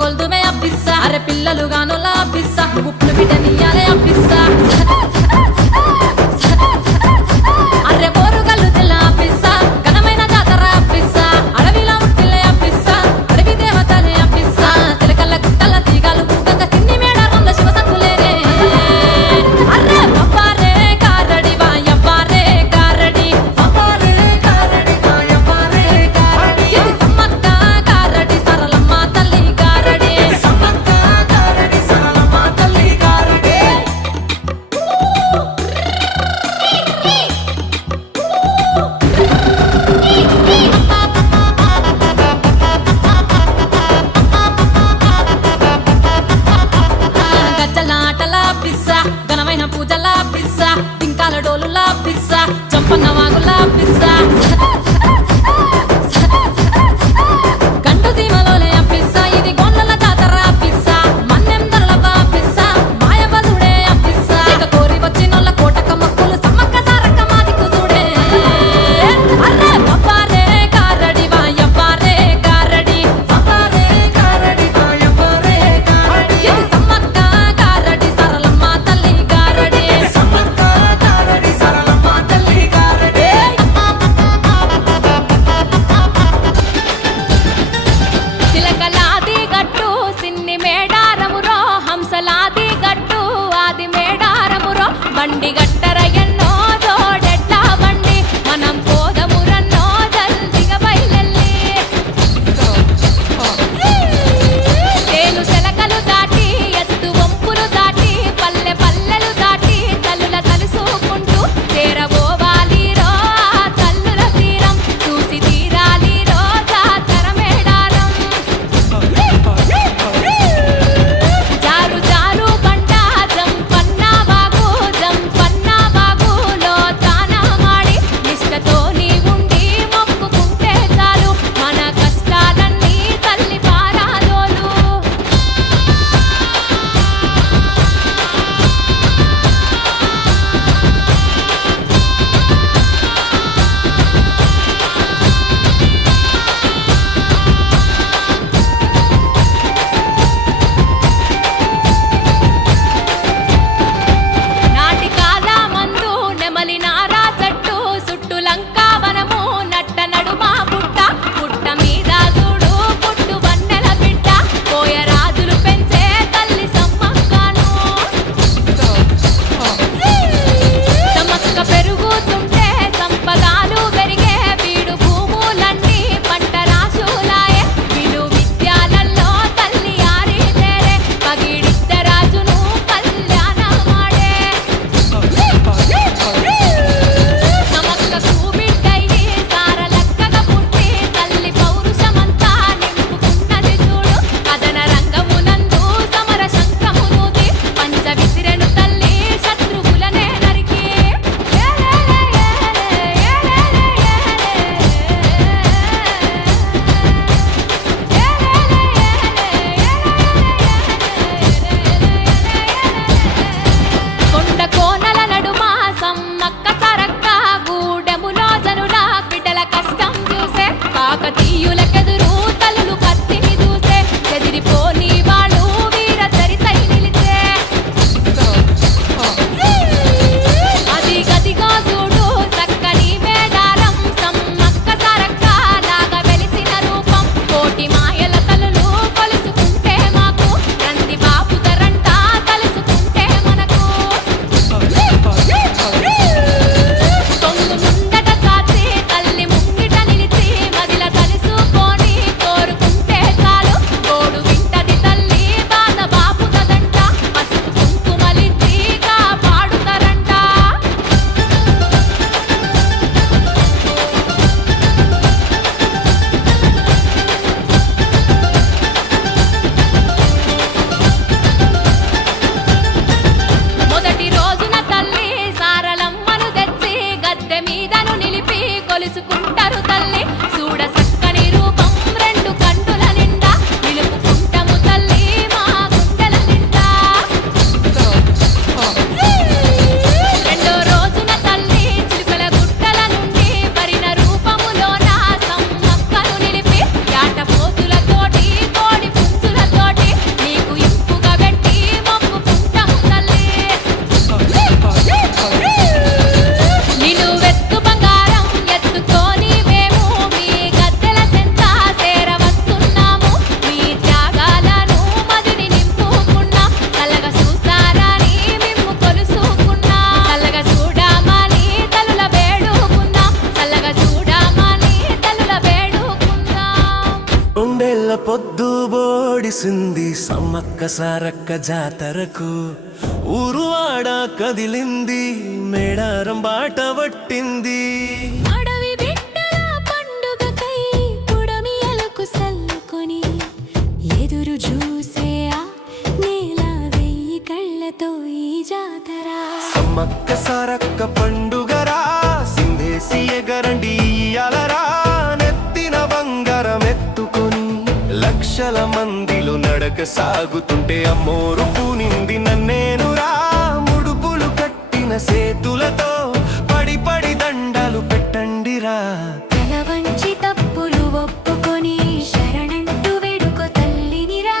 గొల్దుమే అప్పిస్తా అరే పిల్లలు గానులా అప్పిస్తా ఉప్పులు బిడ్డనియాలే అప్పిస్తా అరే బోరుగల్లు తెల్ల అప్పిస్తా ఘనమైన జాతర అప్పిస్తా అడవిలో ఉట్టిల్లే అప్పిస్తా అడవి దేవతలే అప్పిస్తా చిలకల్ల గుట్టల తీగలు గంగ తిన్ని మేడారంల శివ సత్తులేరే అరే పప్పారే కారడి వాయవ్వారే కారడి పప్పారే కారడి వాయవ్వారే కారడి ఇది సమ్మక్క కారడి సరళమ్మ తల్లి కారడి సమ్మక్క కారడి ఓడిసింది సమ్మక్క సారక్క జాతరకు, ఊరువాడ కదిలింది, మేడారం బాట పట్టింది. అడవి బిడ్డల పండుగకై పుడమియలకు సల్లుకొని ఎదురు చూసే ఆ నేల వెయ్యి కళ్ళతో ఈ జాతర. సమ్మక్క సారక్క పండుగరా, సిందేసి ఎగరండి ఇయ్యాలరా, నెత్తిన బంగారం ఎత్తుకొని లక్షల మందిలో నడక సాగుతుంటే అమ్మోరు పూనింది నన్నేనురా. ముడుపులు కట్టిన సేతులతో పడి పడి దండాలు పెట్టండిరా. తల వంచి తప్పులు ఒప్పుకొని శరణంటూ వేడుకో తల్లినిరా.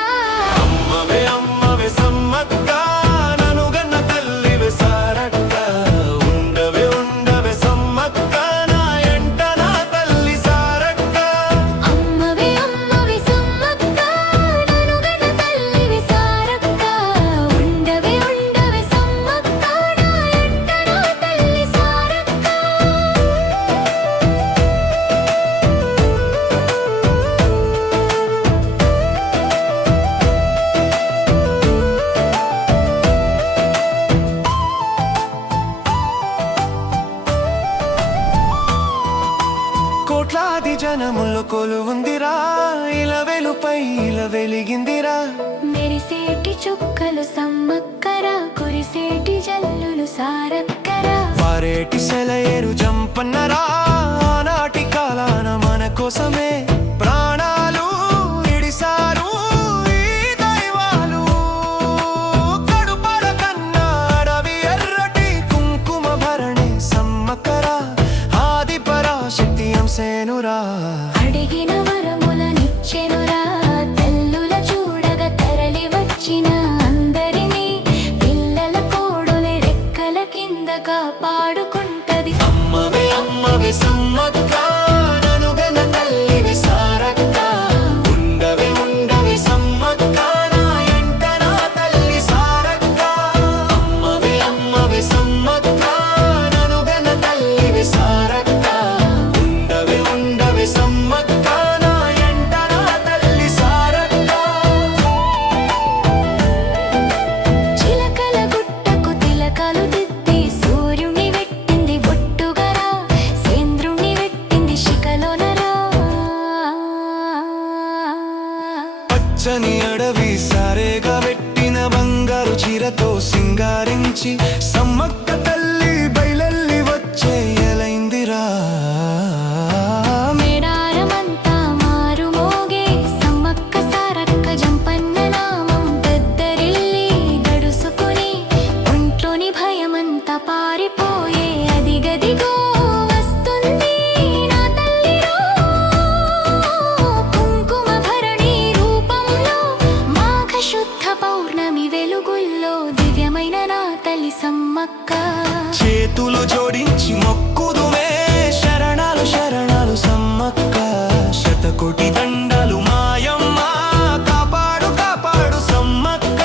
అమ్మవే అమ్మవే సమ్మక్క, ననుగన్న తల్లివే సారక్క, ఉండవే ఉండవే సమ్మక్క, నా ఎంట నా తల్లి సారక్క. అమ్మవే అమ్మవే సమ్మక్క, ననుగన్న తల్లివి సారక్క, ఉండవే ఉండవే సమ్మక్క, నా ఎంట నా తల్లి సారక్క. కోట్లాది జనముల్లో కొలువుందిరా, ఇలా వెలుపై ఇలా వెలిగిందిరా. మెరిసేటి చుక్కలు సమ్మక్కరా, కురిసేటి జల్లులు సారక్కరా. వారేటి సెలయేరు జంపన్నరా, ఆనాటి కాలాన మన కోసమే ప్రాణాలు ఇడిసారు ఈ దైవాలు. కడుపల కన్నా అడవి ఎర్రటి కుంకుమ భరణి సమ్మక్కరా, ఆది పరాశక్తి అంశేనురా. అడిగిన వరములనిచ్చెనురా, తల్లుల చూడగా తరలి వచ్చిన అందరినీ పిల్లల కోడులే రెక్కల కింద కాపాడుకుంటది. అమ్మవే అమ్మవే సమ్మక్క, ననుగన తల్లివి సారక్క, ఉండవే ఉండవే సమ్మక్క, నా ఎంట నా తల్లి సారక్క. అమ్మవే అమ్మవే సమ్మక్క, ననుగన తల్లివి సారక్క, ఉండవే ఉండవే సమ్మక్క, నా ఎంట నా తల్లి సారక్క. చిలకల గుట్టకు తిలకలు దిద్ది సూర్యుని వెట్టింది బొట్టుగరా, సేంద్రుణ్ణి వెట్టింది శిఖలోనరా. పచ్చని అడవి సారేగా పెట్టిన బంగారు చీరతో సింగారించి సమ్మక్క తల్లి బయలల్లి వచ్చే ఎలైందిరా. మేడారమంతా మారుమోగే సమ్మక్క సారక్క జంపన్న నామం పెద్దరిల్లి గడుసుకుని ఒంట్లోని భయమంతా పారిపోయే అదిగదిగో వస్తుంది నా తల్లిరో. కుంకుమ భరణి రూపంలో మాఘ శుద్ధ పౌర్ణమి వెలుగుల్లో దివ్యమైన నా తల్లి సమ్మక్క. చేతులు జోడించి మొక్కుదుమే, శరణాలు శరణాలు సమ్మక్క, శతకోటి దండాలు మాయమ్మ, కాపాడు కాపాడు సమ్మక్క.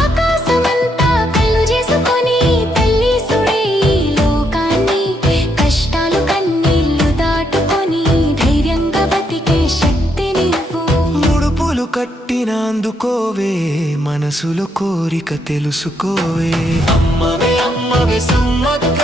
ఆకాశమంతా కళ్ళు చేసుకొని తల్లి సుడే ఈ లోకాన్ని, కష్టాలు కన్నీళ్లు దాటుకొని ధైర్యంగా బతికే శక్తి నీవు. ముడుపులు కట్టిన అందుకోవే, మనసులో కోరిక తెలుసుకోవే. అమ్మవే అమ్మవే సమ్మక్క,